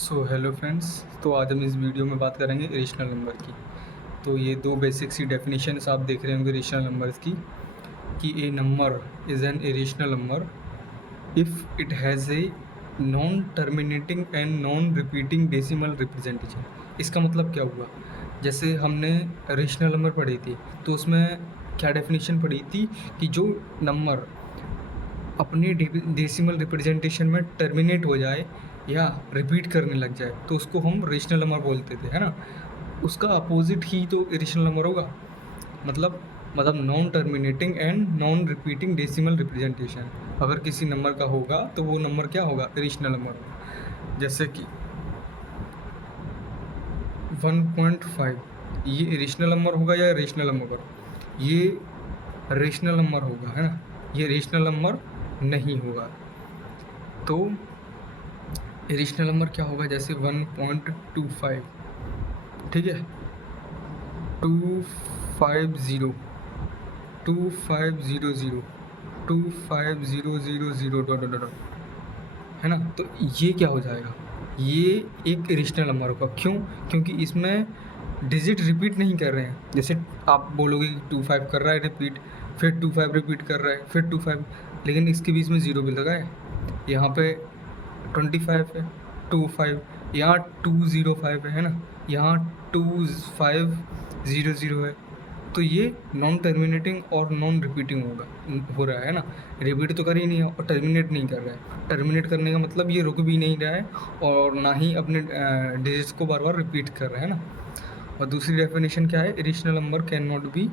Hello friends. तो आज हम इस वीडियो में बात करेंगे इरेशनल नंबर की। तो ये दो बेसिक सी डेफिनेशंस आप देख रहे होंगे इरेशनल नंबर्स की, कि a number is an irrational number if it has a non terminating and non repeating decimal representation. इसका मतलब क्या हुआ? जैसे हमने रेशनल नंबर पढ़ी थी, तो उसमें क्या डेफिनेशन पढ़ी थी कि जो नंबर अपनी डेसिमल रिप्रेजेंटेशन में टर्मिनेट हो जाए या रिपीट करने लग जाए तो उसको हम रेशनल नंबर बोलते थे, है ना। उसका अपोजिट ही तो इरेशनल नंबर होगा। मतलब non terminating and non repeating decimal representation अगर किसी नंबर का होगा तो वो नंबर क्या होगा? इरेशनल नंबर होगा। जैसे कि 1.5 ये इरेशनल नंबर होगा या रेशनल नंबर? ये रेशनल नंबर होगा, है ना। ये रेशनल नंबर नहीं होगा। तो इरेशनल नंबर क्या होगा? जैसे 1.25, ठीक है, 250 2500 2500 डॉट डॉट डॉट, है ना। तो ये क्या हो जाएगा? ये एक इरेशनल नंबर होगा। क्यों? क्योंकि इसमें डिजिट रिपीट नहीं कर रहे हैं। जैसे आप बोलोगे कि 25 कर रहा है रिपीट, फिर 25 रिपीट कर रहा है, फिर 25, लेकिन इसके बीच में ज़ीरो भी लगा है। यहाँ पे 25 है, 25, यहाँ 205 है ना, यहाँ 2500 है। तो ये नॉन टर्मिनेटिंग और नॉन रिपीटिंग हो रहा है ना। रिपीट तो कर ही नहीं है और टर्मिनेट नहीं कर रहा है। टर्मिनेट करने का मतलब ये रुक भी नहीं रहा है और ना ही अपने डिजिट्स को बार बार रिपीट कर रहा है ना। और दूसरी डेफिनेशन क्या है? Irrational number can not be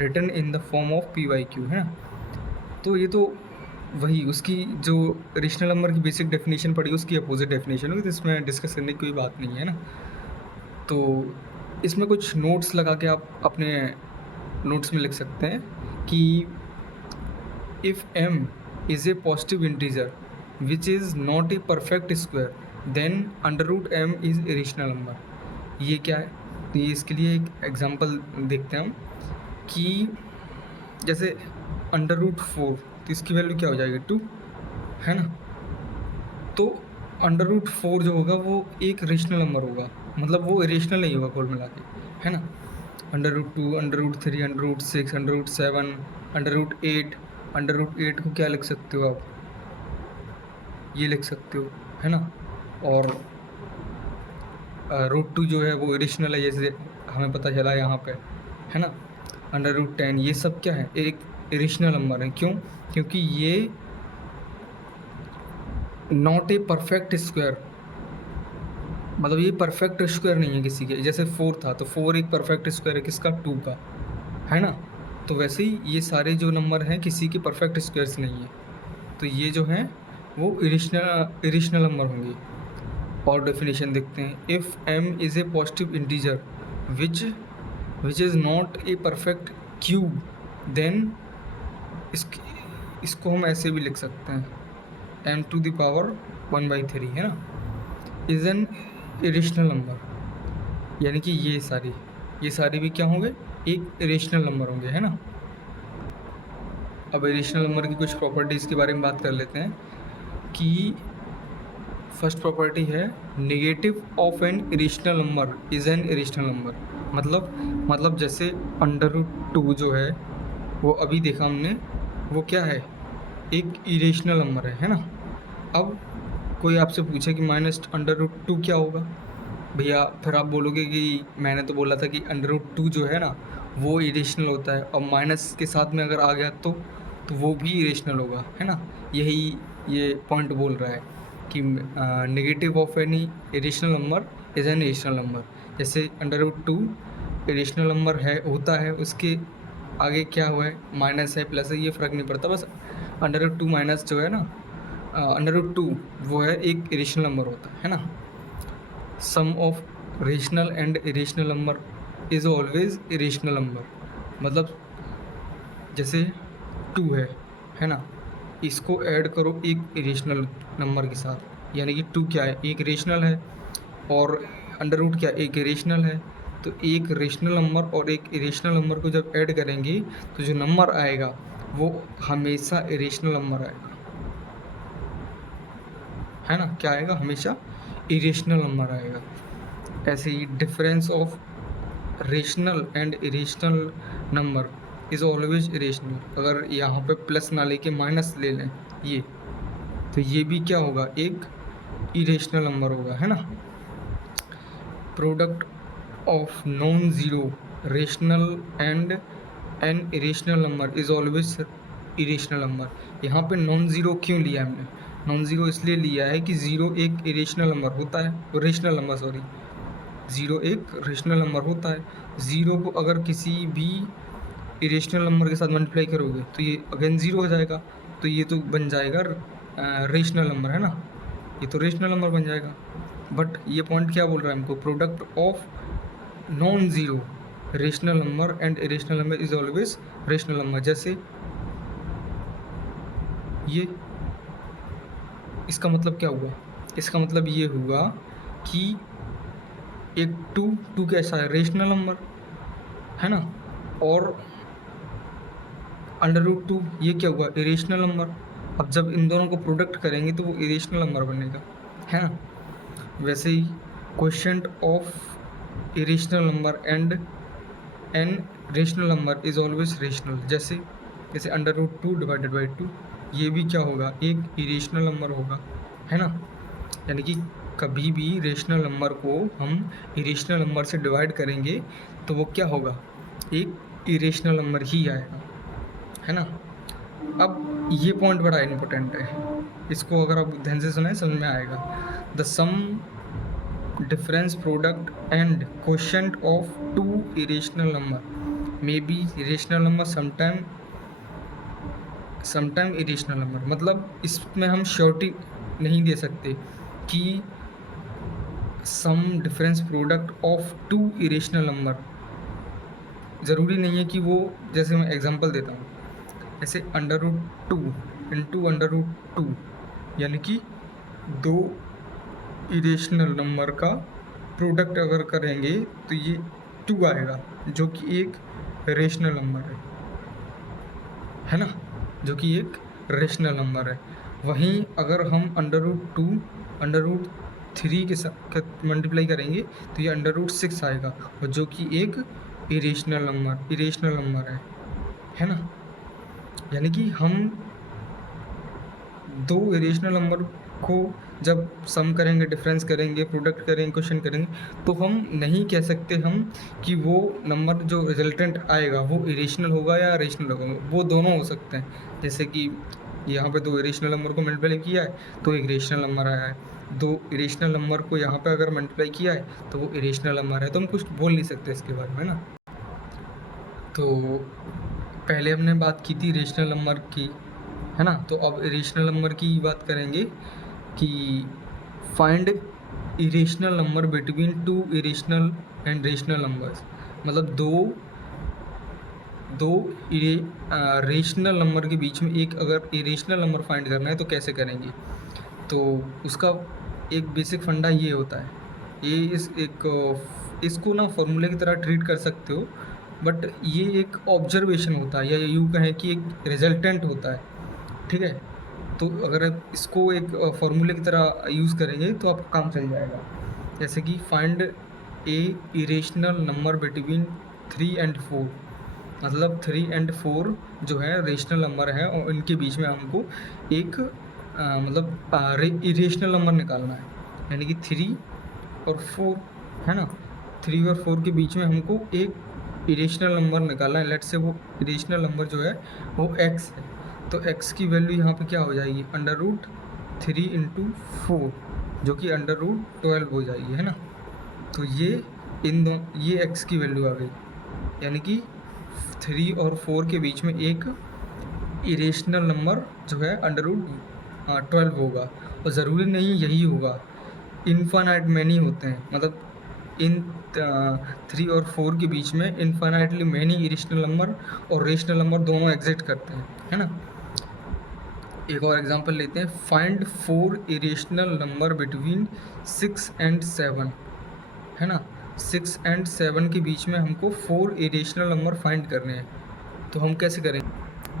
written in the form of PYQ, है ना। तो ये तो वही उसकी जो रेशनल नंबर की बेसिक डेफिनेशन पढ़ी उसकी अपोजिट डेफिनेशन होगी, तो इसमें डिस्कस करने की कोई बात नहीं है ना। तो इसमें कुछ नोट्स लगा के आप अपने नोट्स में लिख सकते हैं कि if m is a positive integer which is not a perfect square then √m is a rational number. ये क्या है? तो ये इसके लिए एक एग्जांपल देखते हैं हम कि जैसे √4, तो इसकी वैल्यू क्या हो जाएगी? 2, है ना। तो √4 जो होगा वो एक रेशनल नंबर होगा, मतलब वो इरेशनल नहीं होगा कुल मिला के, है ना। √2, √3, √6, √7, √8, √8 को क्या लिख सकते हो आप? ये लिख सकते हो, है ना। और √2 जो है वो इरेशनल है, जैसे हमें पता चला यहाँ पे, है ना। √10 ये सब क्या है? एक इरेशनल नंबर है। क्यों? क्योंकि ये नॉट ए परफेक्ट स्क्वायर, मतलब ये परफेक्ट स्क्वायर नहीं है किसी के। जैसे 4 था तो 4 एक परफेक्ट स्क्वायर है किसका? 2 का, है ना। तो वैसे ही ये सारे जो नंबर हैं किसी के परफेक्ट स्क्वायर्स नहीं है, तो ये जो हैं वो इरेशनल नंबर होंगे। और डेफिनेशन देखते हैं। If m is a positive integer which is not a perfect cube then इसको हम ऐसे भी लिख सकते हैं, m⁻⁴, है ना, इज़ एन इरेशनल नंबर। यानी कि ये सारे भी क्या होंगे? एक इरेशनल नंबर होंगे, है ना। अब इरेशनल नंबर की कुछ प्रॉपर्टीज़ के बारे में बात कर लेते हैं कि फर्स्ट प्रॉपर्टी है negative of N irrational number is an irrational number. मतलब जैसे √2 जो है वो अभी देखा हमने, वो क्या है? एक इरेशनल नंबर है ना। अब कोई आपसे पूछे कि -√2 क्या होगा भैया, फिर आप बोलोगे कि मैंने तो बोला था कि √2 जो है ना वो इरेशनल होता है, और माइनस के साथ में अगर आ गया तो वो भी इरेशनल होगा, है ना। यही ये पॉइंट बोल रहा है कि negative of any irrational number is an irrational number. जैसे √2 इरेशनल नंबर है, होता है, उसके आगे क्या हुआ है? माइनस है, प्लस है, ये फ़र्क नहीं पड़ता, बस √2 माइनस जो है ना, √2 वो है एक इरेशनल नंबर होता है ना। Sum of rational and irrational number is always irrational number. मतलब जैसे 2 है ना, इसको ऐड करो एक इरेशनल नंबर के साथ, यानी कि 2 क्या है? एक रेशनल है, और √2 क्या? एक इरेशनल है। तो एक रेशनल नंबर और एक इरेशनल नंबर को जब ऐड करेंगे तो जो नंबर आएगा वो हमेशा इरेशनल नंबर आएगा, है ना। क्या आएगा? हमेशा इरेशनल नंबर आएगा। ऐसे ही difference of rational and irrational number is always irrational. अगर यहाँ पे प्लस ना लेके माइनस ले लें ये, तो ये भी क्या होगा, एक इरेशनल नंबर होगा, है ना। Product of non zero rational and N irrational number is always irrational number. यहाँ पे नॉन ज़ीरो क्यों लिया हमने, नॉन ज़ीरो इसलिए लिया है कि ज़ीरो एक इरेशनल नंबर होता है, रेशनल नंबर सॉरी, ज़ीरो एक रेशनल नंबर होता है। ज़ीरो को अगर किसी भी इरेशनल नंबर के साथ मल्टीप्लाई करोगे तो ये अगेन ज़ीरो हो जाएगा, तो ये तो बन जाएगा रेशनल नंबर, है ना, ये तो रेशनल नंबर बन जाएगा। बट ये पॉइंट क्या बोल रहा है हमको, product of non zero rational number and irrational number is always rational number. जैसे ये, इसका मतलब क्या हुआ, इसका मतलब ये हुआ कि एक टू कैसा है, रेशनल नंबर, है ना, और √2 ये क्या हुआ, इरेशनल नंबर। अब जब इन दोनों को प्रोडक्ट करेंगे तो वो इरेशनल नंबर बनेगा, है ना। वैसे ही quotient of irrational number and an rational number is always rational. जैसे √2 डिवाइडेड बाई 2, ये भी क्या होगा, एक इरेशनल नंबर होगा, है ना। यानी कि कभी भी रेशनल नंबर को हम इरेशनल नंबर से डिवाइड करेंगे तो वो क्या होगा, एक इरेशनल नंबर ही आएगा, है ना। अब ये पॉइंट बड़ा इम्पोर्टेंट है, इसको अगर आप ध्यान से सुने समझ में आएगा। The sum difference product and quotient of two irrational number may be irrational number sometime irrational number. मतलब इसमें हम श्योरिटी नहीं दे सकते कि sum difference product of two irrational number, ज़रूरी नहीं है कि वो, जैसे मैं एग्जांपल देता हूँ, जैसे √2 इंटू √2, यानी कि दो इरेशनल नंबर का प्रोडक्ट अगर करेंगे तो ये 2 आएगा, जो कि एक रेशनल नंबर है ना, जो कि एक रेशनल नंबर है। वहीं अगर हम √2 √3 के साथ मल्टीप्लाई करेंगे तो ये √6 आएगा, और जो कि एक इरेशनल नंबर है ना। यानी कि हम दो इरेशनल नंबर को जब सम करेंगे, डिफरेंस करेंगे, प्रोडक्ट करेंगे, क्वेश्चन करेंगे, तो हम नहीं कह सकते हम कि वो नंबर जो रिजल्टेंट आएगा वो इरेशनल होगा या रेशनल होगा, वो दोनों हो सकते हैं। जैसे कि यहाँ पे दो इरेशनल नंबर को मल्टीप्लाई किया है तो एक रेशनल नंबर आया है, दो इरेशनल नंबर को यहाँ पे अगर मल्टीप्लाई किया है तो वो इरेशनल नंबर है, तो हम कुछ बोल नहीं सकते इसके बारे में ना। तो पहले हमने बात की थी रेशनल नंबर की, है ना, तो अब इरेशनल नंबर की बात करेंगे कि find irrational number between two irrational and rational numbers. मतलब दो रेशनल नंबर के बीच में एक अगर इरेशनल नंबर फाइंड करना है तो कैसे करेंगे। तो उसका एक बेसिक फंडा ये होता है, ये इसको ना फॉर्मूले की तरह ट्रीट कर सकते हो, बट ये एक ऑब्जर्वेशन होता है, या यूँ कहें कि एक रिजल्टेंट होता है, ठीक है। तो अगर आप इसको एक फॉर्मूले की तरह यूज़ करेंगे तो आपका काम चल जाएगा। जैसे कि find A irrational number between 3 and 4, मतलब 3 and 4 जो है रेशनल नंबर है, और इनके बीच में हमको एक मतलब इरेशनल नंबर निकालना है, यानी कि 3 और 4, है ना। 3 और 4 के बीच में हमको एक इरेशनल नंबर निकालना है। लेट से वो इरेशनल नंबर जो है वो x है, तो x की वैल्यू यहाँ पे क्या हो जाएगी, √3 × 4, जो कि √12 हो जाएगी, है ना। तो ये x की वैल्यू आ गई, यानी कि 3 और 4 के बीच में एक इरेशनल नंबर जो है √12 होगा, और ज़रूरी नहीं यही होगा, इनफाइनाइट मैनी होते हैं, मतलब इन 3 और 4 के बीच में इनफाइनाइटली मैनी इरेशनल नंबर और रेशनल नंबर दोनों एग्जिस्ट करते हैं, है ना। एक और एग्जांपल लेते हैं, find 4 irrational number between 6 and 7, है ना। 6 and 7 के बीच में हमको 4 इरेशनल नंबर फाइंड करने हैं, तो हम कैसे करेंगे।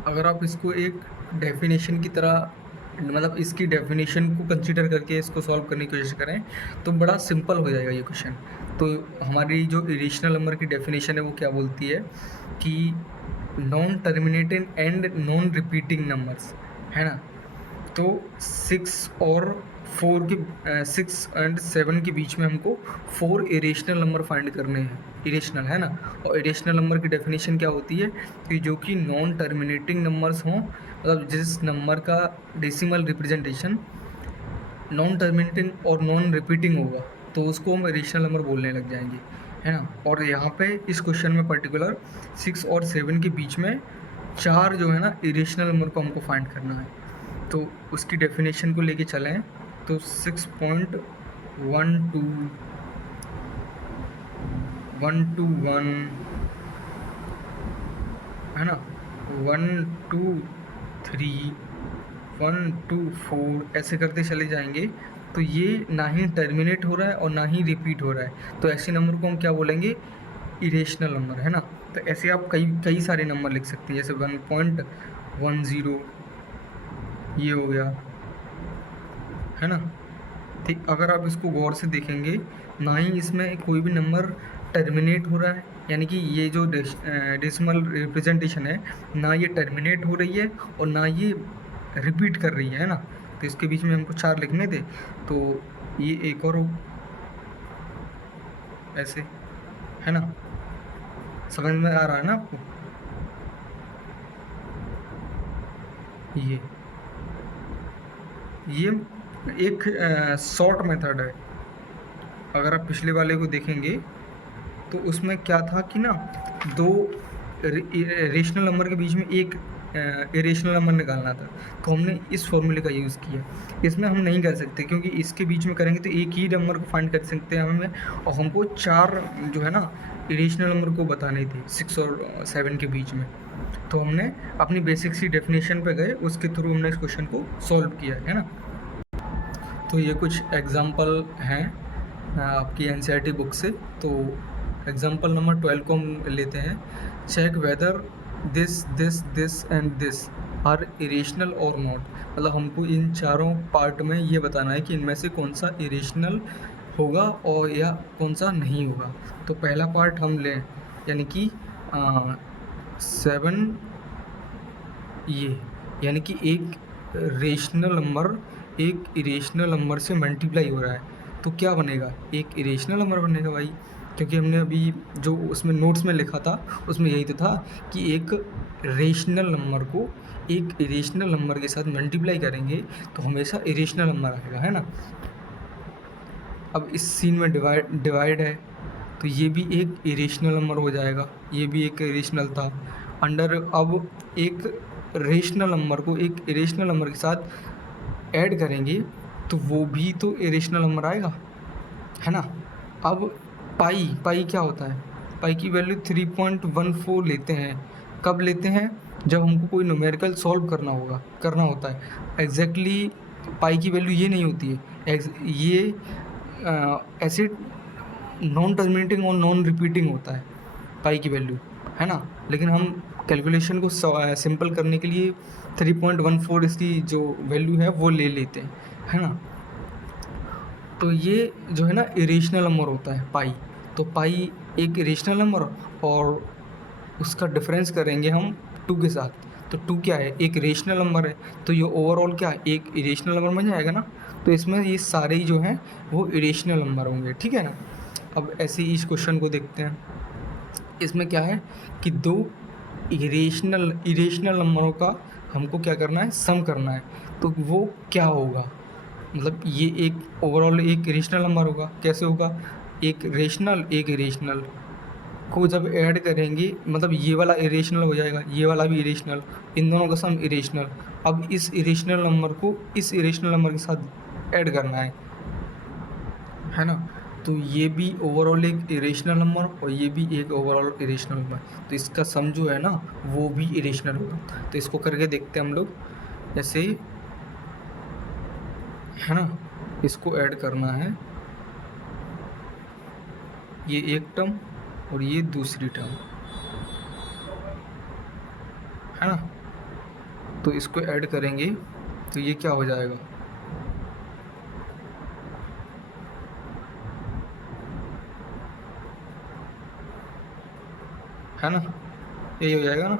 अगर आप इसको एक डेफिनेशन की तरह मतलब इसकी डेफिनेशन को कंसीडर करके इसको सॉल्व करने की कोशिश करें तो बड़ा सिंपल हो जाएगा ये क्वेश्चन। तो हमारी जो इरेशनल नंबर की डेफिनेशन है वो क्या बोलती है कि non terminating and non repeating numbers, है ना। तो 6 और 4 के 6 एंड 7 के बीच में हमको 4 इरेशनल नंबर फाइंड करने हैं, इरेशनल, है ना। और इरेशनल नंबर की डेफिनेशन क्या होती है कि जो कि नॉन टर्मिनेटिंग नंबर्स हों, मतलब जिस नंबर का डेसिमल रिप्रेजेंटेशन नॉन टर्मिनेटिंग और नॉन रिपीटिंग होगा तो उसको हम इरेशनल नंबर बोलने लग जाएंगे, है ना। और यहाँ पे इस क्वेश्चन में पर्टिकुलर 6 और 7 के बीच में 4 जो है ना इरेशनल नंबर को हमको फाइंड करना है। तो उसकी डेफिनेशन को लेके चलें तो 6.121 है ना, 1 2 3 1 2 4 ऐसे करते चले जाएंगे। तो ये ना ही टर्मिनेट हो रहा है और ना ही रिपीट हो रहा है, तो ऐसे नंबर को हम क्या बोलेंगे, इरेशनल नंबर, है ना। तो ऐसे आप कई सारे नंबर लिख सकते हैं, जैसे 1.10 ये हो गया, है ना। ठीक, अगर आप इसको गौर से देखेंगे ना ही इसमें कोई भी नंबर टर्मिनेट हो रहा है, यानी कि ये जो डेसिमल रिप्रेजेंटेशन है ना ये टर्मिनेट हो रही है और ना ये रिपीट कर रही है ना। तो इसके बीच में हमको 4 लिखने थे, तो ये एक और ऐसे, है ना। समझ में आ रहा है ना आपको, ये एक शॉर्ट मेथड है। अगर आप पिछले वाले को देखेंगे तो उसमें क्या था कि ना 2 रेशनल नंबर के बीच में एक इरेशनल नंबर निकालना था, तो हमने इस फॉर्मूले का यूज़ किया। इसमें हम नहीं कर सकते क्योंकि इसके बीच में करेंगे तो एक ही नंबर को फाइंड कर सकते हैं हमें, और हमको 4 जो है ना इरेशनल नंबर को बताने थे 6 और 7 के बीच में। तो हमने अपनी बेसिक सी डेफिनेशन पे गए, उसके थ्रू हमने इस क्वेश्चन को सॉल्व किया, है ना। तो ये कुछ एग्जाम्पल हैं आपकी एनसीईआरटी बुक से। तो एग्जाम्पल नंबर 12 को हम लेते हैं। Check whether this and this are irrational और नॉट। मतलब हमको इन चारों पार्ट में ये बताना है कि इनमें से कौन सा इरेशनल होगा और या कौन सा नहीं होगा। तो पहला पार्ट हम लें, यानी कि 7 ये, यानी कि एक रेशनल नंबर एक इरेशनल नंबर से मल्टीप्लाई हो रहा है, तो क्या बनेगा, एक इरेशनल नंबर बनेगा भाई। क्योंकि हमने अभी जो उसमें नोट्स में लिखा था उसमें यही तो था कि एक रेशनल नंबर को एक इरेशनल नंबर के साथ मल्टीप्लाई करेंगे तो हमेशा इरेशनल नंबर आएगा, है ना। अब इस सीन में डिवाइड है तो ये भी एक इरेशनल नंबर हो जाएगा, ये भी एक इरेशनल था अंडर। अब एक रेशनल नंबर को एक इरेशनल नंबर के साथ ऐड करेंगे तो वो भी तो इरेशनल नंबर आएगा, है ना। अब पाई क्या होता है, पाई की वैल्यू 3.14 लेते हैं। कब लेते हैं, जब हमको कोई न्यूमेरिकल सॉल्व करना होता है। एग्जैक्टली पाई की वैल्यू ये नहीं होती है, ये ऐसे नॉन टर्मिनेटिंग और नॉन रिपीटिंग होता है पाई की वैल्यू, है ना। लेकिन हम कैलकुलेशन को सिंपल करने के लिए 3.14 इसकी जो वैल्यू है वो ले लेते हैं, है ना। तो ये जो है ना इरेशनल नंबर होता है पाई। तो पाई एक इरेशनल नंबर और उसका डिफरेंस करेंगे हम 2 के साथ, तो 2 क्या है, एक रेशनल नंबर है, तो ये ओवरऑल क्या है, एक इरेशनल नंबर बन जाएगा ना। तो इसमें ये सारे ही जो हैं वो इरेशनल नंबर होंगे, ठीक है ना। अब ऐसे ही इस क्वेश्चन को देखते हैं। इसमें क्या है कि 2 इरेशनल नंबरों का हमको क्या करना है, सम करना है। तो वो क्या होगा, मतलब ये एक ओवरऑल एक रेशनल नंबर होगा। कैसे होगा, एक रेशनल एक इरेशनल को जब ऐड करेंगे मतलब ये वाला इरेशनल हो जाएगा, ये वाला भी इरेशनल, इन दोनों का सम इरेशनल। अब इस इरेशनल नंबर को इस इरेशनल नंबर के साथ ऐड करना है ना। तो ये भी ओवरऑल एक इरेशनल नंबर और ये भी एक ओवरऑल इरेशनल नंबर, तो इसका सम जो है ना वो भी इरेशनल होगा। तो इसको करके देखते हैं हम लोग, जैसे, है ना, इसको ऐड करना है, ये एक टर्म और ये दूसरी टर्म, है ना। तो इसको ऐड करेंगे तो ये क्या हो जाएगा, है ना, यही हो जाएगा ना।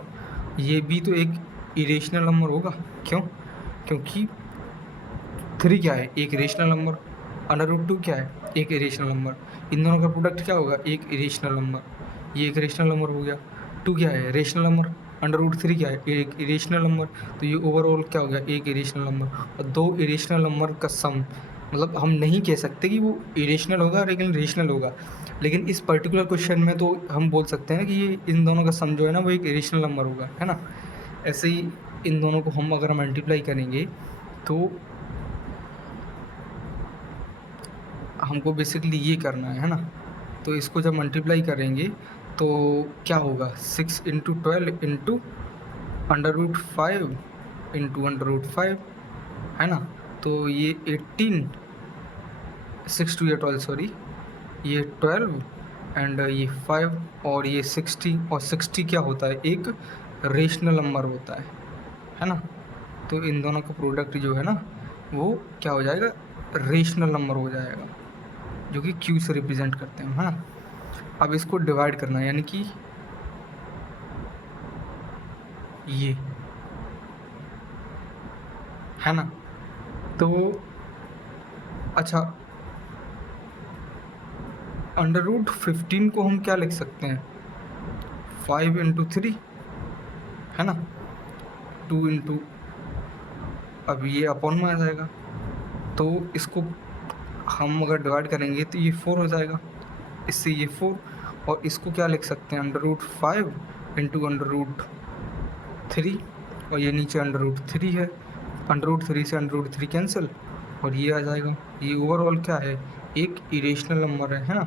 ये भी तो एक इरेशनल नंबर होगा, क्यों, क्योंकि 3 क्या है, एक इरेशनल नंबर, √2 क्या है, एक इरेशनल नंबर, इन दोनों का प्रोडक्ट क्या होगा, एक इरेशनल नंबर, ये एक इरेशनल नंबर हो गया। 2 क्या है, रेशनल नंबर, √3 क्या है, एक इरेशनल नंबर, तो ये ओवरऑल क्या हो गया, एक इरेशनल नंबर। और 2 इरेशनल नंबर का सम, मतलब हम नहीं कह सकते कि वो इरेशनल होगा लेकिन रेशनल होगा, लेकिन इस पर्टिकुलर क्वेश्चन में तो हम बोल सकते हैं कि ये इन दोनों का सम जो है ना वो एक इरेशनल नंबर होगा, है ना। ऐसे ही इन दोनों को हम अगर मल्टीप्लाई करेंगे तो हमको बेसिकली ये करना है ना। तो इसको जब मल्टीप्लाई करेंगे तो क्या होगा, 6 इंटू 12 इंटू √5 इंटू √5, है ना। तो ये 18, 6 टू 12 सॉरी, ये 12 एंड ये 5 और ये 60, और 60 क्या होता है, एक रेशनल नंबर होता है ना। तो इन दोनों का प्रोडक्ट जो है ना वो क्या हो जाएगा, रेशनल नंबर हो जाएगा, जो कि Q से रिप्रेजेंट करते हैं, है ना। अब इसको डिवाइड करना है, यानी कि ये, है ना। तो अच्छा, √15 को हम क्या लिख सकते हैं, 5 इंटू 3, है ना, 2 इंटू, अब ये अपॉन में आ जाएगा, तो इसको हम अगर डिवाइड करेंगे तो ये 4 हो जाएगा, इससे ये 4, और इसको क्या लिख सकते हैं, √5 इंटू √3, और ये नीचे √3 है, √3 से √3 कैंसिल, और ये आ जाएगा। ये ओवरऑल क्या है, एक इरेशनल नंबर है ना।